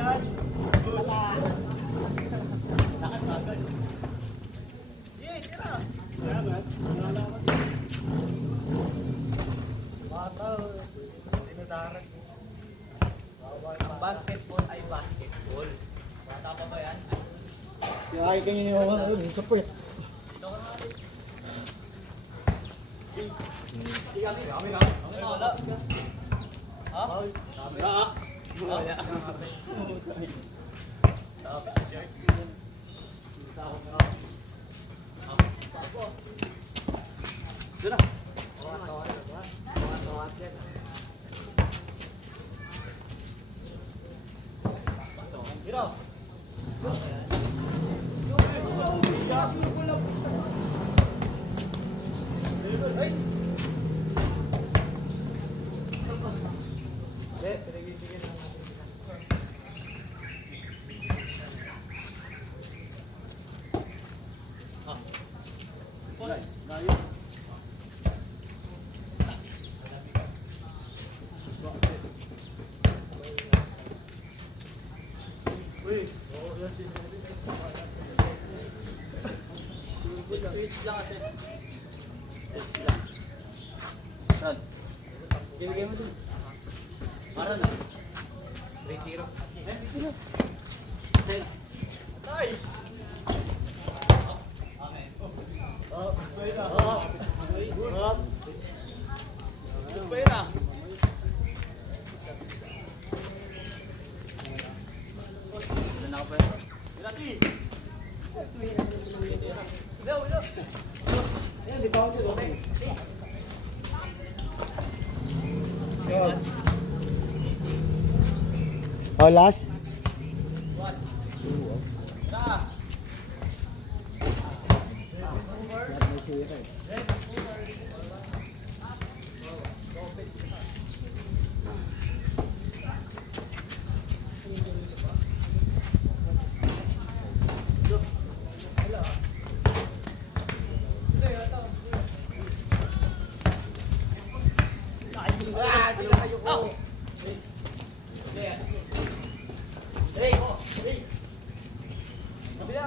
yan. Lakad bagay. Sige, tira. Salamat. Salamat. Bata, dinodarat. Ang basketball ay basketball. Bata pa ba yan? Kaya ay kanyo niyo sa puwet. Dito ka na. Kami. Wala. Ha? Wala. Wala. Tapos shirt. Dito na. Dito. Switch lang kasi. Switch lang. Saan? Ginigay mo dun. Para na. 3-0. Sa'yo. Tay! Amen. Pwede na. Pwede na. Wala na ako pwede. Ilati! Ulo. Ayan, di pa ako dito. Okay. Yun. Oh, last.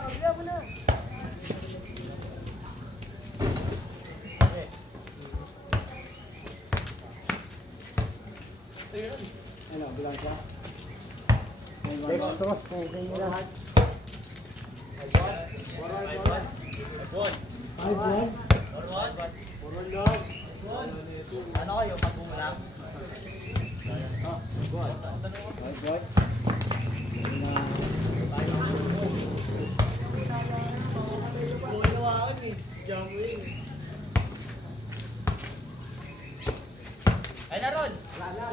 Kabila mo na. Ano, bilang siya? Dextrose, kung kayo lahat. 5-1. Ano kayo, pag-umulang? Ay na ron! Kaya niya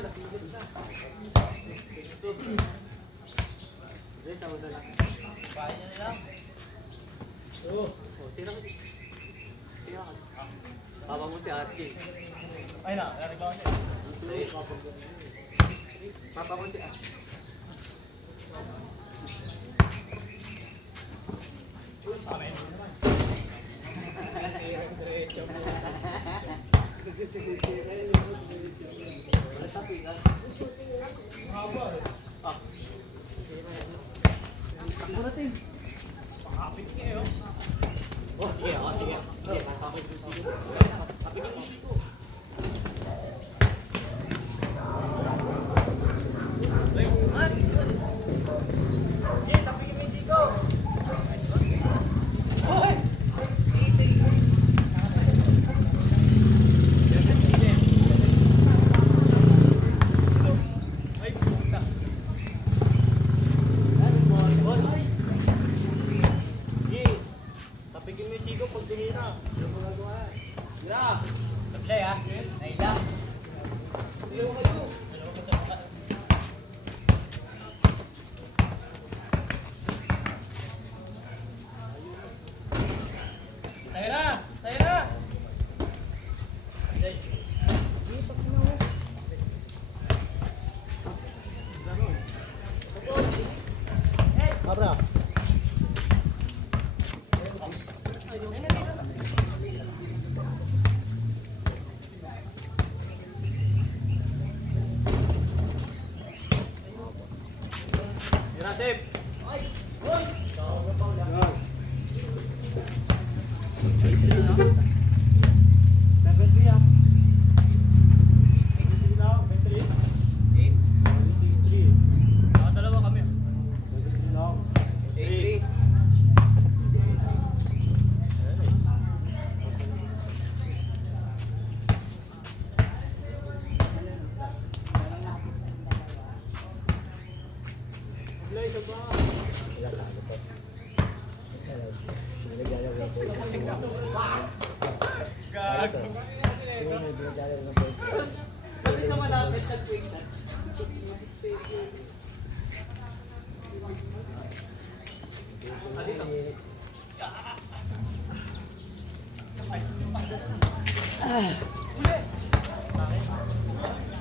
nila? Tira ka. Papa mo si Ate. Ay na, naribaw niya. Papa mo si Ate. Amen. Takbo natin. Pakapit kayo. Oh, sige. Sige, kakapit yung sigo. Kapit yung sigo. Sige, tapik yung sigo. Ay, pusa. Tapikin mo yung sigo pag tumira. Mira! Tablay ha? Naila. Hindi mo kayo. Tayo na! Tayo na! Abra. safe. Ay! Hoy! Yan. 8-3 na. 7-3 ah. 7-3 lang, 7-3. 8. 6-3. Nakadalawa kami. 7-3 lang. 8-3. Play sa ba? Gago. Sabi sa malapit nag-twing na.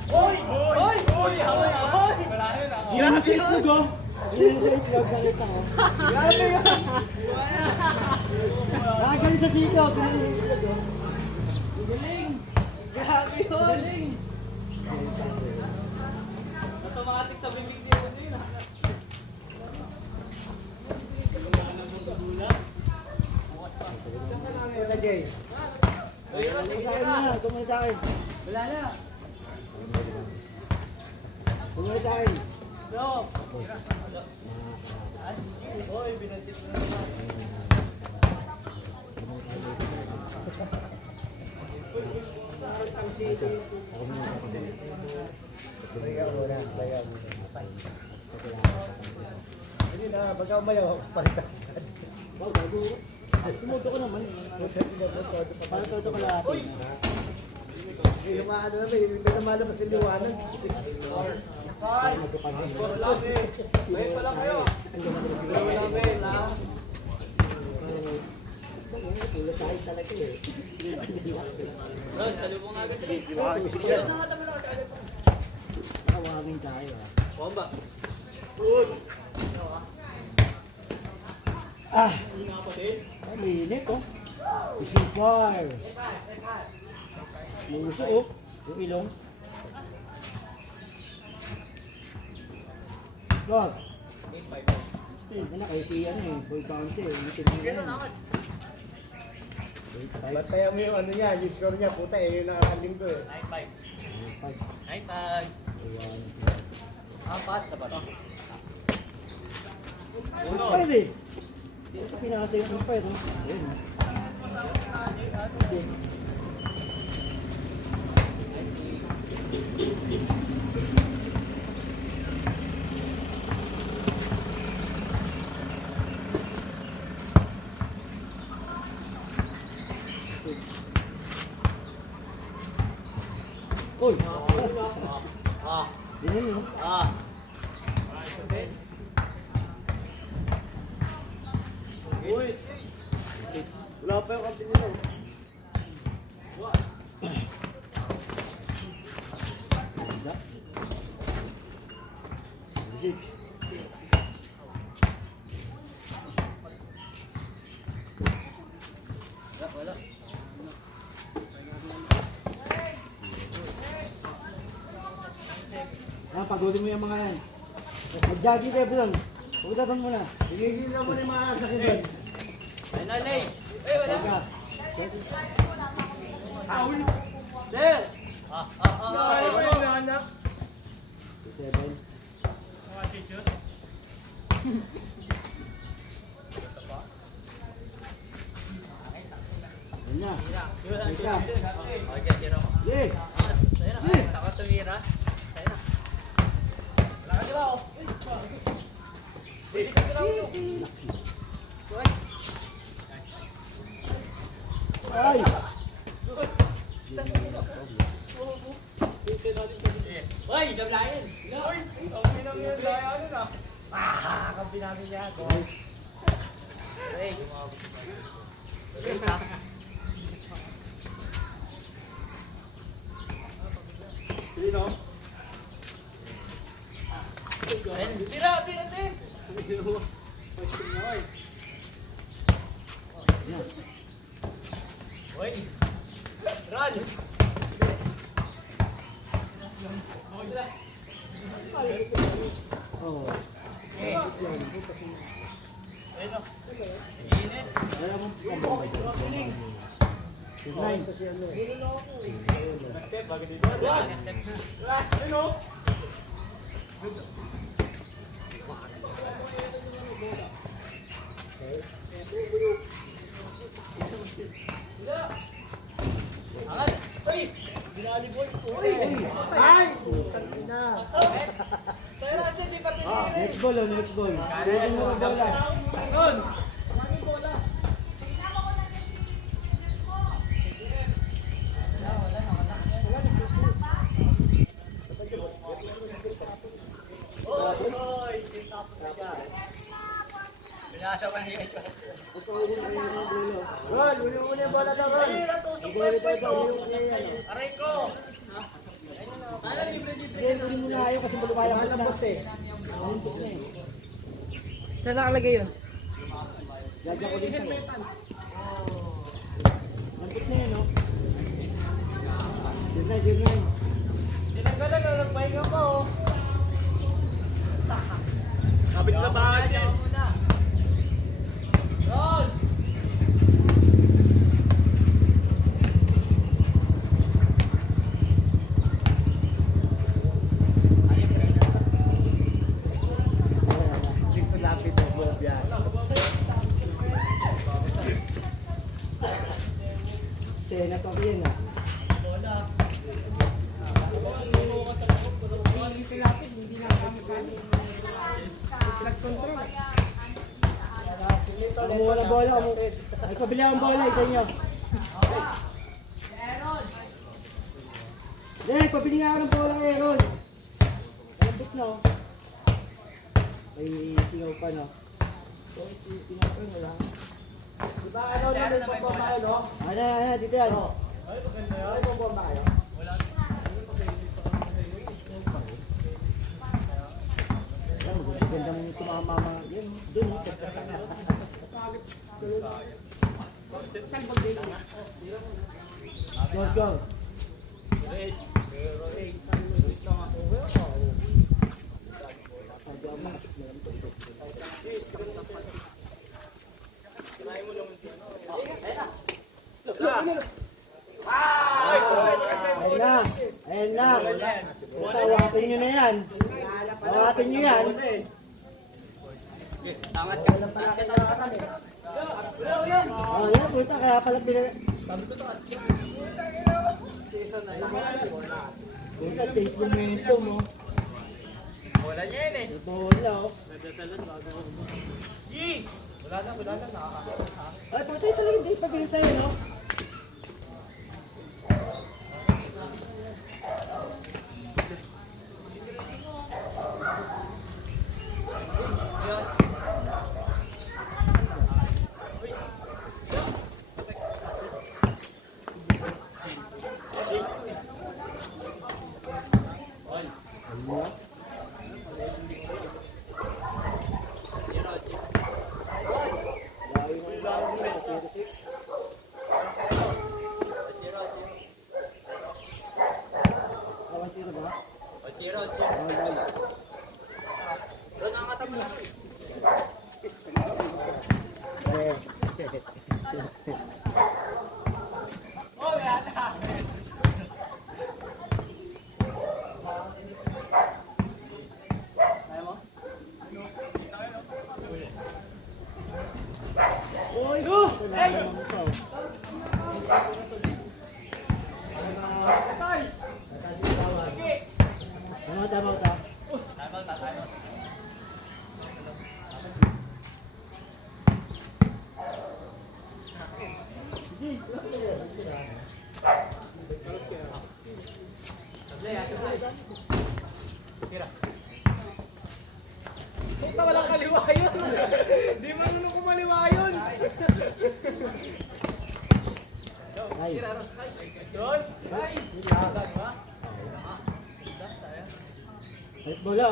Hoy! Hoy! Hoy! Hoy! Hoy! Wala yun ah. Yan sa itlog oh. Yan sa itlog, nakita ko. Grabe yun! Nakagaling sa sikaw, ganun yung itlog oh. Galing! Grabe yun! Galing! Automatic sa bibig niya yun ah. Wala Jay. Tumulong sa akin na, tumulong sa akin. Wala na! Tumulong sa akin. No! Hoy, binantis na naman. Bayaw mo na, bayaw mo na. Hindi na, baga umayaw, palitan. Wow, gago. Tumuto ko naman. Paano toto ka lahat? Uy! Yung mga ano na, may namalabas yung liwanag. Kai! Score lang eh! Ngayon pa lang kayo! Score lang eh! Lang! Tulo tayo talaga eh. Ron, salubong agad eh! Nakawagin tayo ah. Bomba! Good! Ah! Hindi nga pa din! Ay, may init oh. Fishing far. Luso oh. Yung ilong. God. 8-5. Still, na kayo si ano eh. Boy bounce eh. Gano'n naman! Batayan mo yung ano niya, yung score niya. Puta eh, yung nakakaling ko eh. 9-5. 9-5. Apat na ba ito? Uno! Pwede. Hindi ko pinasa yung umpire. Ayun. Six. Uy! Ah! Ganyan yun. Ah! Uy! Wala pa yung kapit nito. Ganda. Six. Wala. Pagodin mo yung mga yan. Mag-jogging kayo doon. Pagkatatan mo na. Inisin lang mo na yung mga sakit doon. Ay, nanay! Eh, wala! Pagka. There! Ah! 7. Yan na. Isa. Okay, kira mo. Yes. Sa'yo na. Taka tumira. Sa'yo na. Wala ka nila, oh. Hindi ka nila, oh. Ay! Hoy, sablayan! Hoy! Ang pinang yun, sablayan na. Ah, kampi namin yan. Hey, Sino? tira din! Hoy! Run! Oh. Ayun o. Init. Alam mo, nine. Step, bagay dito. Ayun o. Angat! Uy! Binalibol ko. Uy! Ay! Tangina. Tayo kasi di pa Next ball, next ball. Tuloy mo ang bola. Yun! Maraming bola. Oy! Binasa pa niya ito. Ron, uli yung bola daw, Ron. Uli tayo yung Aray ko! Ano libre dito? Hindi mo na ayaw kasi malumaya ka na. Malambot na eh. Saan nakalagay yun? Lagyan ko dito. Malambot na yan, no? Sir 9. Tinanggalan na nagpahinga ko. Kapit na bahay niya. Ron! Dito lapit ang globe yan. Senator yan, ah. Kumuha ng bola, ay pabili akong bola, isa nyo. Hindi, pabili nga ako ng bola kay Aaron. Malambot na, oh. May singaw pa, no? Singaw pa, wala. Diba, ano, nagpapamba kayo, no? Ano, dito yan. Ay, maganda yan. Ay, pabamba kayo. Ganda mo tumama mga yan, dun. Let's go. Ayan na. Tawatin nyo na yan. Tawatin nyo yan. Angat ka. Oh, yan, puta, kaya pala pinag... Puta, change momentum, oh. Bola niya yun eh. Bola, oh. Yee! Wala na, nakakasama. Ay, puta, talaga, hindi pabili tayo, no? Awan sino ba? Zero. Awan tayo. Ron, angat mo. Oh, wala na. Kaya mo? Oy, go! Ay! Tama. Tama. Puta, walang kaliwa yun. Di marunong kumaliwa yun. Ay. Doon. Ay, bola.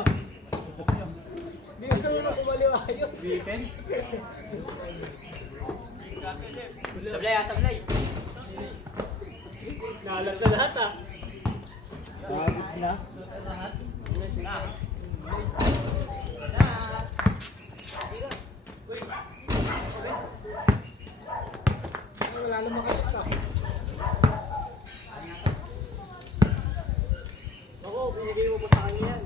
Di marunong kumaliwa yun. Defend. Sablay. Nalag ka lahat ah. Bakit na? Na. Wala lumakas ka. Ako, binigay mo pa sa kanya yan.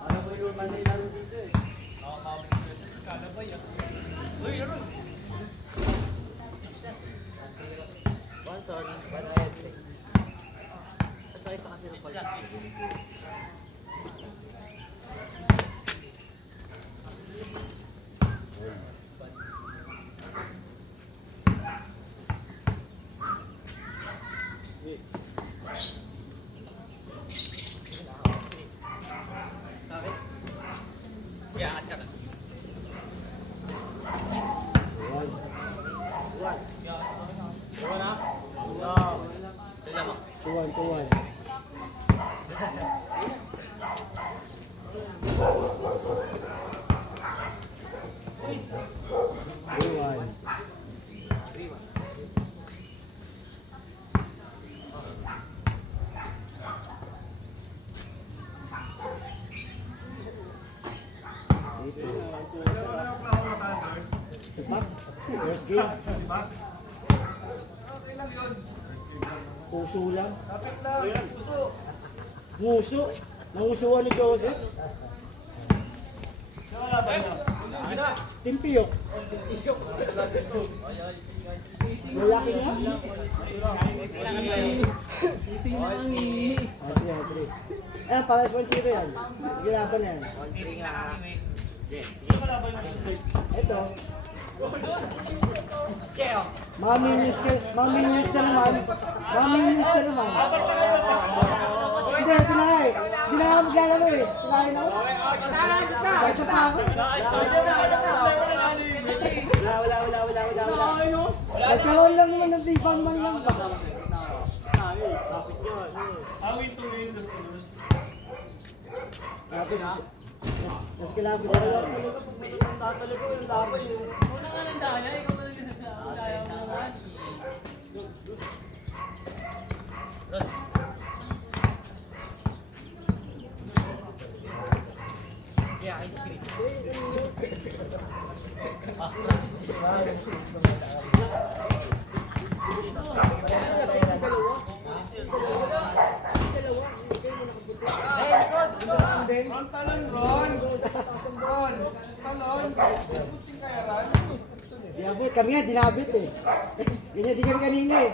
Ano ba yung manay lalo dito eh? Uy, Aaron! One, sorry. One, I had to. Sakit na kasi ng pag- Yeah, at ka na. One. One. Ewan na? Wow. Sila mo. 2-1, 2-1. Two, one. Sepak? First game? Okay lang yun. Puso lang? Kapit lang. Puso. Nguso? Nangusuan ni Joseph? Wala ba yun? Gina. Timpiyok? Malaki nga? Ayan, para 1-0 yan. Sige, laban yan. Ito. Mamimiss na naman. Mamimiss na naman. Hindi, tinay. Hindi na ako maglalaro eh. Tinay na ako. Basta pa ako. Wala. Nagkaroon lang naman ng rebound man lang ba? Kapit yun. Awin to rin los tulos. Tapos, mas kilapit sa lang. Tatalago yung laban yun. Una nga ng daya, ikaw pa rin ang daya mo naman. Yeah, ice cream. Ron, talon, Ron. Ron, talon. Kutsing kaya, Ron. Dinabit, kami nga dinabit eh. Ganyan di kami kanina eh.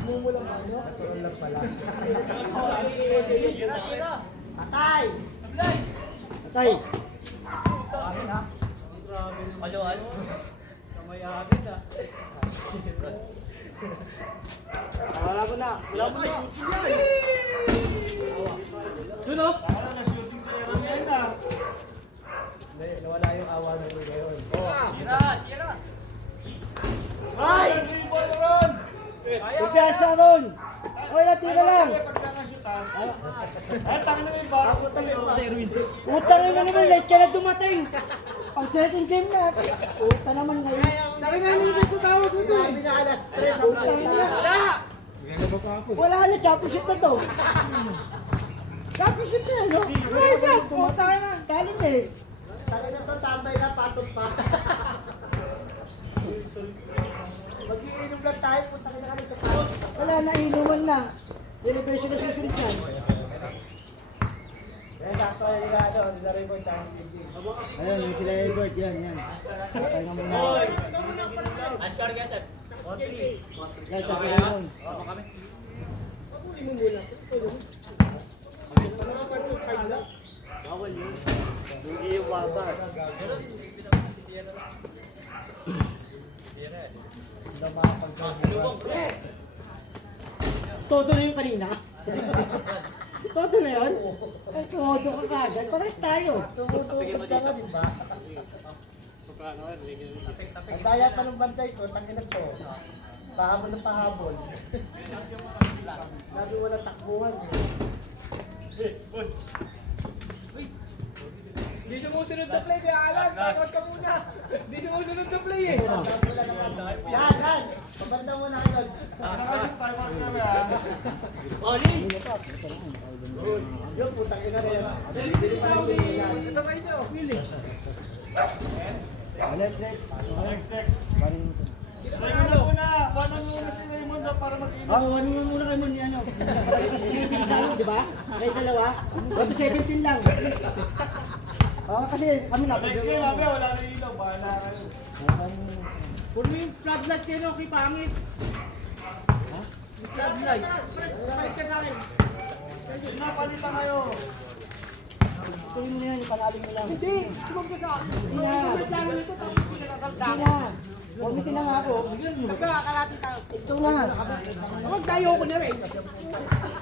Mumulang ano? Natural lang pala. Patay! Patay! Kaluan? Kamayagin ah. Wala mo na. Wala mo na. Doon oh. Parang nag-shooting sa Ron yan ah. Nawala yung awa ng mga ngayon. Tira! Tira! Ay! Dribble, Ron. Pagpiasa ron! Okay na, tira lang! Pag nakashoot ah. Ay, tangin na may box. Puta na naman, late ka na dumating! Ang second game na! Puta naman ngayon! Nakinaninig ko tawag dito eh! Sabi na alas 3 ang wala! Wala na, championship na to! Championship na no? Ay ba, puta na! Talo na eh! Talo na to, tambay na, patong pa! Mag-iinom lang tayo, punta ka na kami sa taas. Wala na, inuman na. Celebration na susunod yan. Eh, sakto yung nila, nila record tayo. Ayun, yung sila record, yan. Patay nga muna. Ascar Gasep. Yan, tapos yun. Tama kami. Bawal yun. Hindi yung baba. Todo na yung kanina. Todo na yun? Ay, todo ka kagad. Pares tayo. Todo ka na, di ba? Ang daya pa ng bantay ko, tangin na to. Pahabol ng pahabol. Lagi wala takbuhan. Di sumusunod sa play, kaya alam, takot ka muna. Di sumusunod sa play eh. Yan. Pabanda mo na kay Lods. Oli! Yung putang ina na yan. Ito kayo sa'yo, Willie. Next. Ano muna kayo muna ano. Kasi di ba? May dalawa. Bato 17 lang. Kasi kami na. Next game, mabe, wala na ilaw. Bahala kayo. Puno yung floodlight kayo, okay, pangit. Floodlight. Palit ka sa akin. Pinapalit pa kayo. Tuloy mo na yan, ipangaling mo lang. Hindi, sumag ka sa akin. Hindi na. Hindi na. Umitin na nga ako. Nagkakalati tayo. Ito na. Huwag tayo ko na rin.